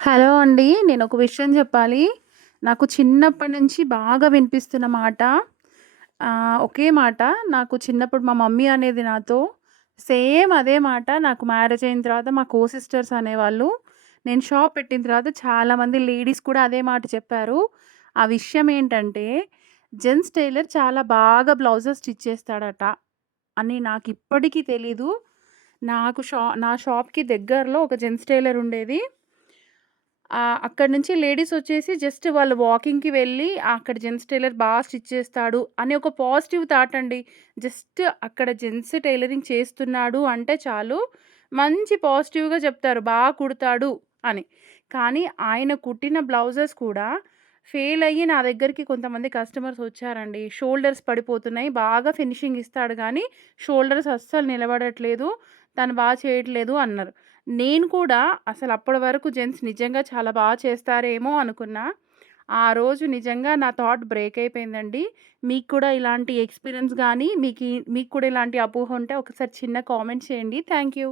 Hello అండి. నేనొక విషయం జెప్పాలి. నాకు చిన్నప్పటి నుంచి బాగా వినిపిస్తున్న మాట ఒకే మాట. నాకు చిన్నప్పుడు మా మమ్మీ అనేది నాతో సేమ్ అదే మాట నాకు మ్యారేజ్ అయిన తర్వాత మా కో సిస్టర్స్ అనేవాళ్ళు. నేను షాప్ పెట్టిన తర్వాత చాలామంది లేడీస్ కూడా అదే మాట చెప్పారు. ఆ విషయం ఏంటంటే, జెంట్స్ టైలర్ చాలా బాగా బ్లౌజెస్ స్టిచ్ చేస్తాడట అని నాకిప్పటికి తెలీదు. నా షాప్‌కి దగ్గరలో ఒక జెంట్స్ టైలర్ ఉండేది. అక్కడి నుంచి లేడీసొచ్చేసి జస్ట్ వాళ్ళు వాకింగ్‌కి వెళ్ళి అక్కడ జెంట్స్ టైలర్ స్టిచ్ చేస్తాడు అనే ఒక పాజిటివ్ థాట్ అండి. జస్ట్ అక్కడ జెంట్స్ టైలరింగ్ చేస్తున్నాడు అంటే చాలు మంచి పాజిటివ్‌గా చెప్తారు. కుడతాడు అని. కానీ ఆయన కుట్టిన బ్లౌజెస్ కూడా ఫెయిల్ అయ్యి నా దగ్గరికి కొంతమంది కస్టమర్స్ వచ్చారండి. షోల్డర్స్ పడిపోతున్నాయి. బాగా ఫినిషింగ్ ఇస్తాడు గానీ షోల్డర్స్ అస్సలు నిలబడట్లేదు. తను చేయట్లేదు అన్నారు. నేను కూడా అసలప్పటి వరకు జెంట్స్ నిజంగా చాలా చేస్తారేమో అనుకున్నా. ఆ రోజు నిజంగా నా థాట్ బ్రేక్ అయిపోయిందండి. మీకు కూడా ఇలాంటి ఎక్స్‌పీరియన్స్ గానీ, మీకు కూడా ఇలాంటి అపోహ ఉంటే ఒకసారి చిన్న కామెంట్ చేయండి. Thank you.